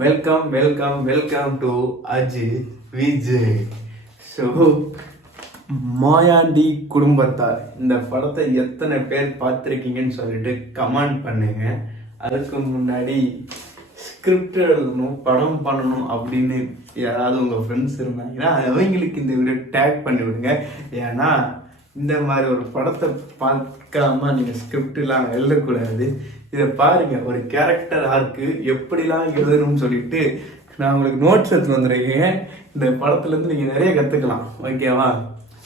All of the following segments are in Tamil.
Welcome welcome welcome to Ajith Vijay so Mayandi Kudumbathar இந்த படத்தை எத்தனை பேர் பார்த்துருக்கீங்கன்னு சொல்லிட்டு கமெண்ட் பண்ணுங்க. அதுக்கு முன்னாடி ஸ்கிரிப்ட் எழுதணும் படம் பண்ணணும் அப்படின்னு யாராவது உங்கள் ஃப்ரெண்ட்ஸ் இருந்தாங்கன்னா அவங்களுக்கு இந்த வீடியோ டேக் பண்ணி விடுங்க ஏன்னா இந்த மாதிரி ஒரு படத்தை பார்க்காம நீங்கள் ஸ்கிரிப்ட்லாம் எழுதக்கூடாது. இதை பாருங்கள் ஒரு கேரக்டர் ஆர்க்கு எப்படிலாம் எழுதணும்னு சொல்லிட்டு நான் உங்களுக்கு நோட்ஸ் எடுத்து வந்துருக்கேன். இந்த படத்துலேருந்து நீங்கள் நிறைய கற்றுக்கலாம் ஓகேவா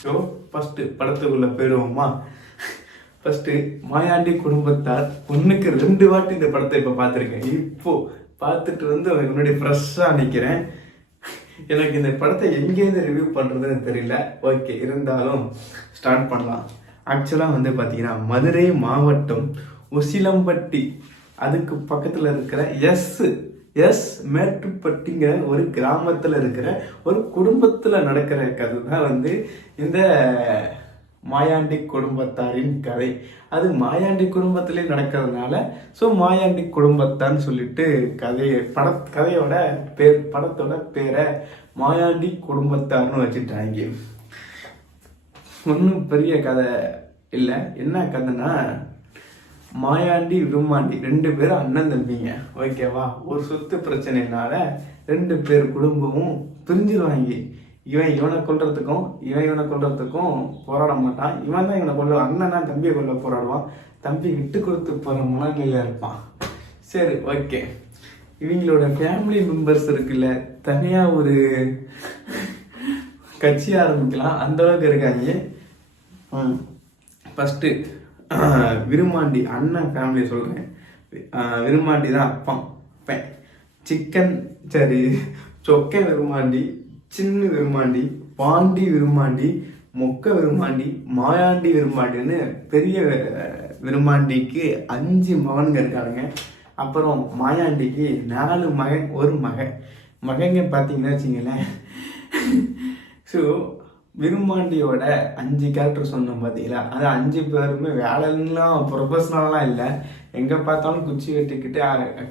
ஸோ ஃபஸ்ட்டு படத்துக்குள்ளே போயிடுவோமா? ஃபஸ்ட்டு மாயாண்டி குடும்பத்தார் ஒன்றுக்கு ரெண்டு வாட்டி இந்த படத்தை இப்போ பார்த்துருக்கேன். இப்போது பார்த்துட்டு வந்து அவங்க முன்னாடி ஃப்ரெஷ்ஷாக நிற்கிறேன் எனக்கு இந்த படத்தை எங்கேருந்து ரிவ்யூ பண்ணுறதுன்னு தெரியல. ஓகே இருந்தாலும் ஸ்டார்ட் பண்ணலாம். ஆக்சுவலாக வந்து பார்த்தீங்கன்னா மதுரை மாவட்டம் உசிலம்பட்டி அதுக்கு பக்கத்தில் இருக்கிற எஸ் எஸ் மேட்டுப்பட்டிங்கிற ஒரு கிராமத்தில் இருக்கிற ஒரு குடும்பத்தில் நடக்கிற கதை தான் வந்து இந்த மாயாண்டி குடும்பத்தாரின் கதை. அது மாயாண்டி குடும்பத்திலே நடக்கிறதுனால ஸோ மாயாண்டி குடும்பத்தான்னு சொல்லிட்டு கதையை பட கதையோட பேர் படத்தோட பேரை மாயாண்டி குடும்பத்தார்னு வச்சுட்டாங்க. ஒன்றும் பெரிய கதை இல்லை. என்ன கதைனா மாயாண்டி விரும்மாண்டி ரெண்டு பேரும் அண்ணன் தம்பிங்க. ஓகேவா? ஒரு சொத்து பிரச்சனைனால ரெண்டு பேர் குடும்பமும் பிரிஞ்சிருவாங்க. இவன் இவனை கொள்றதுக்கும் இவன் இவனை கொள்றதுக்கும் போராட மாட்டான். இவன் தான் இவனை கொள்ள அண்ணனா தம்பியை கொள்ள போராடுவான். தம்பி விட்டு கொடுத்து போகிற மனநிலையாக இருப்பான். சரி ஓகே இவங்களோட ஃபேமிலி மெம்பர்ஸ் இருக்குல்ல தனியாக ஒரு கட்சி ஆரம்பிக்கலாம். அந்த அளவுக்கு இருக்காங்க. ஃபஸ்ட்டு விருமாண்டி அண்ணன் ஃபேமிலியை சொல்கிறேன் விருமாண்டி தான் அப்பா அப்பன். சிக்கன் சரி சொக்கை விருமாண்டி சின்ன விருமாண்டி பாண்டி விருமாண்டி மொக்க விருமாண்டி மாயாண்டி விருமாண்டின்னு பெரிய விருமாண்டிக்கு அஞ்சு மகன்கள் இருக்கானுங்க. அப்புறம் மாயாண்டிக்கு நாலு மகன் ஒரு மகன். மகங்க பார்த்தீங்கன்னா வச்சிங்களேன் ஸோ விரும்பாண்டியோட அஞ்சு கேரக்டர் சொன்னோம் பார்த்தீங்களா அது அஞ்சு பேருமே வேலைலாம் ப்ரொஃபஷனலாம் இல்லை. எங்கே பார்த்தாலும் குச்சி வெட்டிக்கிட்டு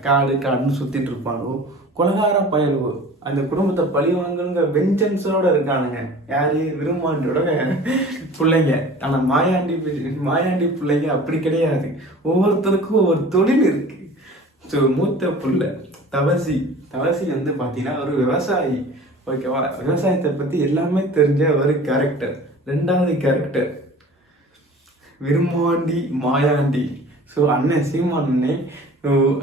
காடு காடுன்னு சுற்றிட்டு இருப்பாங்க. கொலகார பயலுவோ. அந்த குடும்பத்தை பழி வாங்குங்கிற வெஞ்சன்ஸோட இருக்கானுங்க. யாரு? விரும்மாண்டியோட பிள்ளைங்க. ஆனால் மாயாண்டி மாயாண்டி பிள்ளைங்க அப்படி கிடையாது. ஒவ்வொருத்தருக்கும் ஒவ்வொரு தொழில் இருக்கு. ஸோ மூத்த புள்ள தவசி. தவசி வந்து பார்த்தீங்கன்னா ஒரு விவசாயி. ஓகேவா விவசாயத்தை பற்றி எல்லாமே தெரிஞ்ச ஒரு கேரக்டர் ரெண்டாவது கேரக்டர் விரும்மாண்டி மாயாண்டி. ஸோ அண்ணன் சீமான் அண்ணே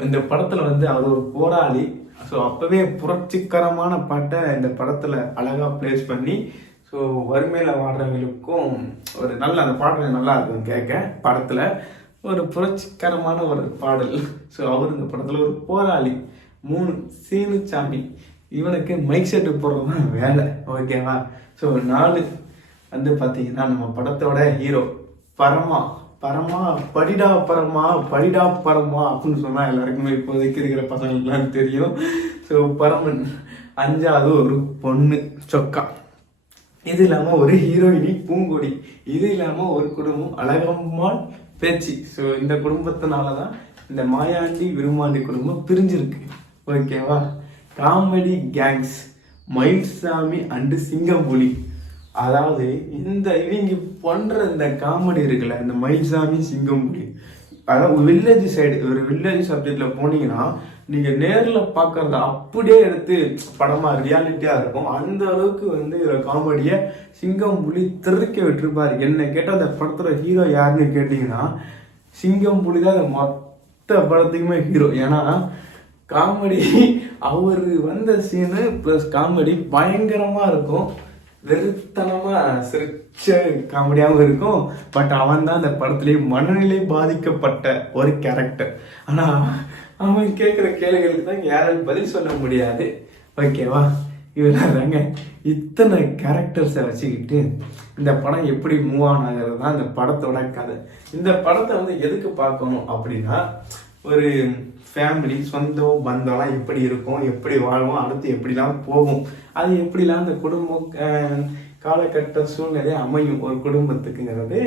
இந்த படத்தில் வந்து அவர் ஒரு போராளி. ஸோ அப்போவே புரட்சிகரமான பாட்டை இந்த படத்தில் அழகாக ப்ளேஸ் பண்ணி ஸோ வறுமையில் வாடுறவங்களுக்கும் ஒரு நல்ல அந்த பாடல் நல்லா இருக்கும் கேட்க படத்தில். ஒரு புரட்சிகரமான ஒரு பாடல். ஸோ அவர் இந்த படத்தில் ஒரு போராளி. மூணு சீனுச்சாமி. இவனுக்கு மைக் செட்டு போடுறது தான் வேலை ஓகேவா ஸோ நாலு வந்து பார்த்தீங்கன்னா நம்ம படத்தோட ஹீரோ பரமா. பரமா படிடா பரமா படிடா பரமா அப்படின்னு சொன்னால் எல்லாருக்குமே இப்போதைக்கு இருக்கிற பசங்களுக்குலாம் தெரியும். ஸோ பரமன் அஞ்சாவது ஒரு பொண்ணு சொக்கா. இது இல்லாமல் ஒரு ஹீரோயினி பூங்கொடி. இது இல்லாமல் ஒரு குடும்பம் அழகம்மாள் பேச்சு. ஸோ இந்த குடும்பத்தினால தான் இந்த மாயாண்டி விரும்மாண்டி குடும்பம் பிரிஞ்சிருக்கு. ஓகேவா comedy gangs Mayilsamy and Singampuli. அதாவது இந்த இவங்க பண்ணுற இந்த காமெடி இருக்குல்ல இந்த மயில்சாமி சிங்கம்புலி அதாவது வில்லேஜ் சைடு ஒரு வில்லேஜ் சப்ஜெக்டில் போனீங்கன்னா நீங்கள் நேரில் பார்க்குறத அப்படியே எடுத்து படமாக ரியாலிட்டியாக இருக்கும். அந்த அளவுக்கு வந்து இதில் காமெடியை சிங்கம் புலி திருக்க விட்டுருப்பாரு. என்னை கேட்டால் அந்த படத்தில் ஹீரோ யாருன்னு கேட்டிங்கன்னா சிங்கம் புலி தான் மொத்த படத்துக்குமே ஹீரோ ஏன்னா காமெடி அவர் வந்த சீனு ப்ளஸ் காமெடி பயங்கரமாக இருக்கும். வெறுத்தனமாக சிரிச்ச காமெடியாகவும் இருக்கும். பட் அவன் தான் அந்த படத்துலேயே மனநிலை பாதிக்கப்பட்ட ஒரு கேரக்டர் ஆனால் அவன் கேட்குற கேள்விகளுக்கு தான் யாராலும் பதில் சொல்ல முடியாது. ஓகேவா இவராங்க இத்தனை கேரக்டர்ஸை வச்சுக்கிட்டு இந்த படம் எப்படி மூவ் ஆன் ஆகிறது தான் இந்த படத்தோட கதை. இந்த படத்தை வந்து எதுக்கு பார்க்கணும் அப்படின்னா ஒரு ஃபேமிலி சொந்தம் பந்தம்லாம் எப்படி இருக்கும் எப்படி வாழ்வோம் அடுத்து எப்படிலாம் போகும். அது எப்படிலாம் அந்த குடும்பம் காலகட்ட சூழ்நிலை அமையும். ஒரு குடும்பத்துக்குங்கிறது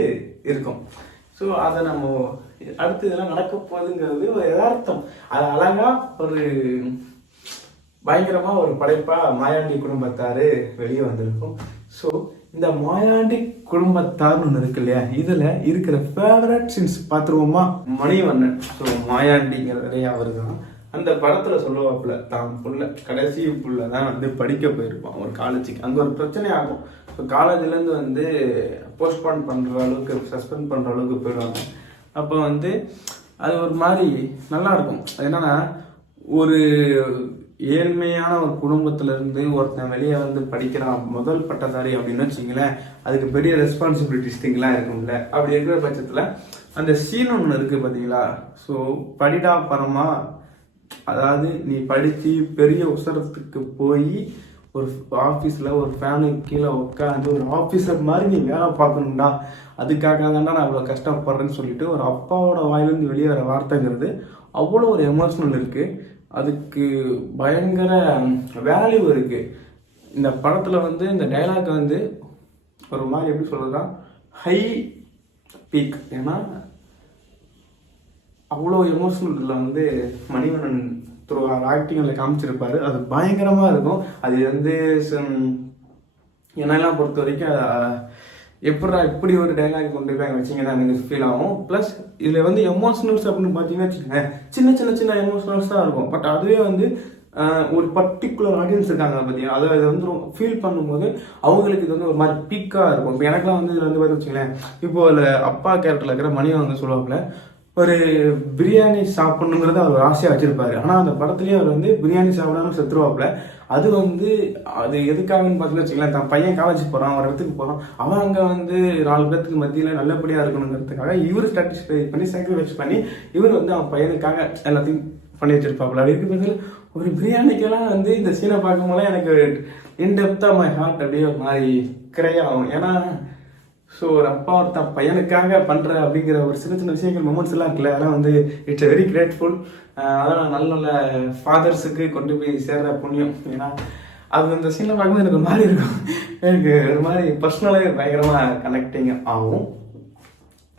இருக்கும். ஸோ அதை நம்ம அடுத்து இதெல்லாம் நடக்க போகுதுங்கிறது ஒரு யதார்த்தம். அது அழகாக ஒரு பயங்கரமாக ஒரு படைப்பாக மாயாண்டி குடும்பத்தார் வெளியே வந்திருக்கும். ஸோ இந்த மாயாண்டி குடும்பத்தார்னு ஒன்று இருக்கு இல்லையா? இதில் இருக்கிற ஃபேவரட் சீன்ஸ் பார்த்துருவோமா? மணிவண்ணன் ஸோ மாயாண்டிங்கிறதே அவர் தான் அந்த படத்தில் சொல்லுவாப்புல தான் புள்ள கடைசி புள்ள தான் வந்து படிக்க போயிருப்பான் ஒரு காலேஜுக்கு அங்கே ஒரு பிரச்சனை ஆகும். இப்போ காலேஜ்லேருந்து வந்து போஸ்ட்போன் பண்ணுற அளவுக்கு சஸ்பெண்ட் பண்ணுற அளவுக்கு போயிடுவாங்க. அப்போ வந்து அது ஒரு மாதிரி நல்லா இருக்கும். அது என்னன்னா ஒரு ஏழ்மையான ஒரு குடும்பத்திலேருந்து ஒருத்தன் வெளியே வந்து படிக்கிறான் முதல் பட்டதாரி அப்படின்னு வச்சிங்களேன் அதுக்கு பெரிய ரெஸ்பான்சிபிலிட்டிஸ் திங்கெல்லாம் இருக்கும்ல. அப்படி இருக்கிற பட்சத்தில் அந்த சீன் ஒன்று இருக்குது பார்த்தீங்களா ஸோ படிடா பரமா அதாவது நீ படித்து பெரிய உசரத்துக்கு போய் ஒரு ஆஃபீஸில் ஒரு ஃபேனுக்கு கீழே உட்காந்து ஒரு ஆஃபீஸர் மாதிரி நீ வேலை பார்க்கணும்டா. அதுக்காக தான்டா நான் அவ்வளோ கஷ்டப்படுறேன்னு சொல்லிட்டு ஒரு அப்பாவோட வாயிலேருந்து வெளியே வர வார்த்தைங்கிறது அவ்வளோ ஒரு எமோஷனல் இருக்குது அதுக்கு பயங்கர வேல்யூ இருக்குது இந்த படத்தில் வந்து இந்த டைலாக் வந்து ஒரு மாதிரி எப்படி சொல்கிறதா ஹை பீக் ஏன்னா அவ்வளோ எமோஷனல் வந்து மணிவண்ணன் த்ரூ ஆக்டிங்கில் காமிச்சிருப்பாரு. அது பயங்கரமாக இருக்கும். அது வந்து சம்- என்னெல்லாம் பொறுத்த வரைக்கும் எப்படா எப்படிடா இப்படி ஒரு டைலாக் கொண்டு போய் வச்சிங்க தான் எனக்கு ஃபீல் ஆகும். ப்ளஸ் இதில் வந்து எமோஷனல்ஸ் அப்படின்னு பார்த்தீங்கன்னா வச்சுக்கோங்க. சின்ன சின்ன சின்ன எமோஷனல்ஸ் தான் இருக்கும். பட் அதுவே வந்து ஒரு பர்டிகுலர் ஆடியன்ஸ் இருக்காங்க பார்த்தீங்கன்னா அதை அதை வந்து ஃபீல் பண்ணும்போது அவங்களுக்கு இது வந்து ஒரு மாதிரி பீக்காக இருக்கும். இப்போ எனக்குலாம் வந்து இதில் வந்து பார்த்து வச்சுங்களேன் இப்போ அதில் அப்பா கேரக்டரில் இருக்கிற மணியை வந்து சொல்லுவாப்புல ஒரு பிரியாணி சாப்பிடணுங்கிறத அவர் ஆசையாக வச்சுருப்பாரு. ஆனால் அந்த படத்துலேயே அவர் வந்து பிரியாணி சாப்பிடாம செத்துருவாப்புல. அது வந்து அது எதுக்காகன்னு பார்த்தீங்கன்னு வச்சுக்கலாம் தன் பையன் காலேஜ் போகிறான் ஒரு இடத்துக்கு போகிறான் அவன் அங்கே வந்து நாலு பேர்த்துக்கு மத்தியில் நல்லபடியாக இருக்கணுங்கிறதுக்காக இவர் சாட்டிஸ்ஃபை பண்ணி சாக்ரிஃபைஸ் பண்ணி இவர் வந்து அவன் பையனுக்காக எல்லாத்தையும் பண்ணி வச்சிருப்பாப்புல. அப்படி இருக்கிறதுல ஒரு பிரியாணிக்கெல்லாம் வந்து இந்த சீனை பார்க்கும்போது எனக்கு இன்டெப்த்தாக மை ஹார்ட் அப்படியே ஒரு மாதிரி கிரையாகும் ஏன்னா ஸோ ஒரு அப்பா தன் பையனுக்காக பண்ணுற அப்படிங்கிற ஒரு சின்ன சின்ன விஷயங்கள் மூமெண்ட்ஸ் எல்லாம் இருக்குல்ல அதெல்லாம் வந்து இட்ஸ் வெரி கிரேட்ஃபுல் அதெல்லாம் நல்ல நல்ல ஃபாதர்ஸுக்கு கொண்டு போய் சேர்ற புண்ணியம். ஏன்னா அது அந்த சீனில் பார்க்கும்போது எனக்கு ஒரு மாதிரி இருக்கும். எனக்கு ஒரு மாதிரி பர்சனலாக பயங்கரமாக கனெக்டிங் ஆகும்.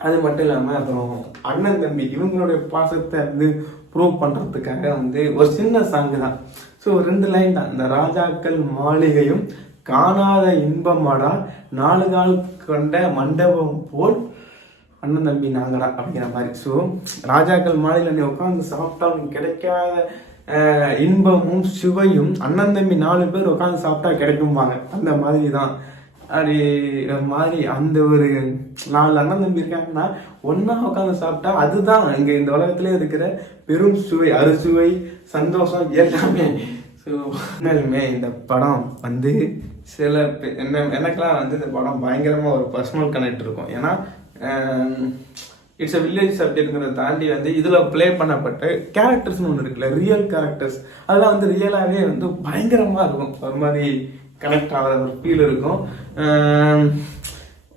அது மட்டும் இல்லாமல் அப்புறம் அண்ணன் தம்பி இவங்களுடைய பாசத்தை வந்து ப்ரூவ் பண்ணுறதுக்காக வந்து ஒரு சின்ன சாங்கு தான். ஸோ ரெண்டு லைன் தான். இந்த ராஜாக்கள் மாளிகையும் காணாத இன்பமாடா நாலு நாள் கொண்ட மண்டபம் போல் அண்ணன் தம்பி நாங்களா அப்படிங்கிற மாதிரி. ஸோ ராஜாக்கள் மாலையில் நீ உட்காந்து சாப்பிட்டா உனக்கு கிடைக்காத இன்பமும் சுவையும் அண்ணன் தம்பி நாலு பேர் உட்காந்து சாப்பிட்டா கிடைக்கும்பாங்க. அந்த மாதிரி தான் அது மாதிரி அந்த ஒரு நாலு அண்ணன் தம்பி இருக்காங்கன்னா ஒன்றா உட்காந்து சாப்பிட்டா அதுதான் இங்கே இந்த உலகத்துல இருக்கிற பெரும் சுவை அறுசுவை சந்தோஷம் எல்லாமே. ஸோ உண்மையிலுமே இந்த படம் வந்து சில பே- என்ன எனக்கெல்லாம் வந்து இந்த படம் பயங்கரமாக ஒரு பர்சனல் கனெக்ட் இருக்கும். ஏன்னா இட்ஸ் அ வில்லேஜ் சப்ஜெக்ட்ங்கிறத தாண்டி வந்து இதில் ப்ளே பண்ணப்பட்ட கேரக்டர்ஸ்னு ஒன்று இருக்குல்ல ரியல் கேரக்டர்ஸ் அதெல்லாம் வந்து ரியலாகவே வந்து பயங்கரமாக இருக்கும். ஒரு மாதிரி கனெக்ட் ஆகிற ஒரு ஃபீல் இருக்கும்.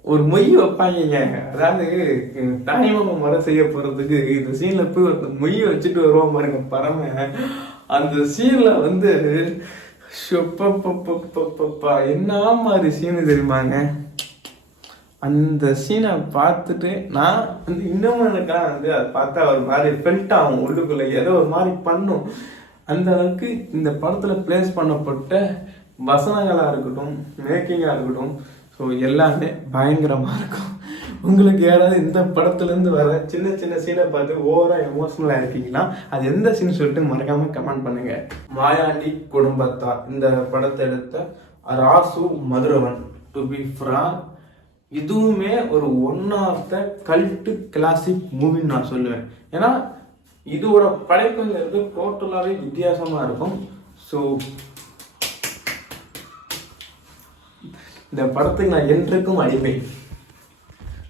ஒரு மொய் வைப்பாங்க அதாவது தாய்மாமன் மரம் செய்ய போகிறதுக்கு இந்த சீனில் போய் ஒரு மொய் வச்சுட்டு வருவோம் பாருங்க பறமை அந்த சீன்ல வந்து என்ன மாதிரி சீனு தெரியுமாங்க? அந்த சீனை பார்த்துட்டு நான் வந்து இன்னமும் எனக்கா வந்து அதை பார்த்தா ஒரு மாதிரி ஃபெல்ட் ஆகும். உள்ளுக்குள்ள ஏதோ ஒரு மாதிரி பண்ணும். அந்த அளவுக்கு இந்த படத்துல பிளேஸ் பண்ணப்பட்ட வசனங்களாக இருக்கட்டும் மேக்கிங்காக இருக்கட்டும் ஸோ எல்லாமே பயங்கரமாக இருக்கும். உங்களுக்கு யாராவது இந்த படத்துலேருந்து வர சின்ன சின்ன சீனை பார்த்து ஓவராக எமோஷ்னலாக இருக்கீங்கன்னா அது எந்த சீன் சொல்லிட்டு மறக்காமல் கமெண்ட் பண்ணுங்கள் மாயாண்டி குடும்பத்தார் இந்த படத்தை எடுத்த Rasu Madhuravan to be frank இதுவுமே ஒரு one of the cult classic மூவின்னு நான் சொல்லுவேன். ஏன்னா இதோட படைப்புங்கிறது டோட்டலாகவே வித்தியாசமாக இருக்கும். ஸோ இந்த படத்துக்கு நான் என்றைக்கும் அடிப்பேன்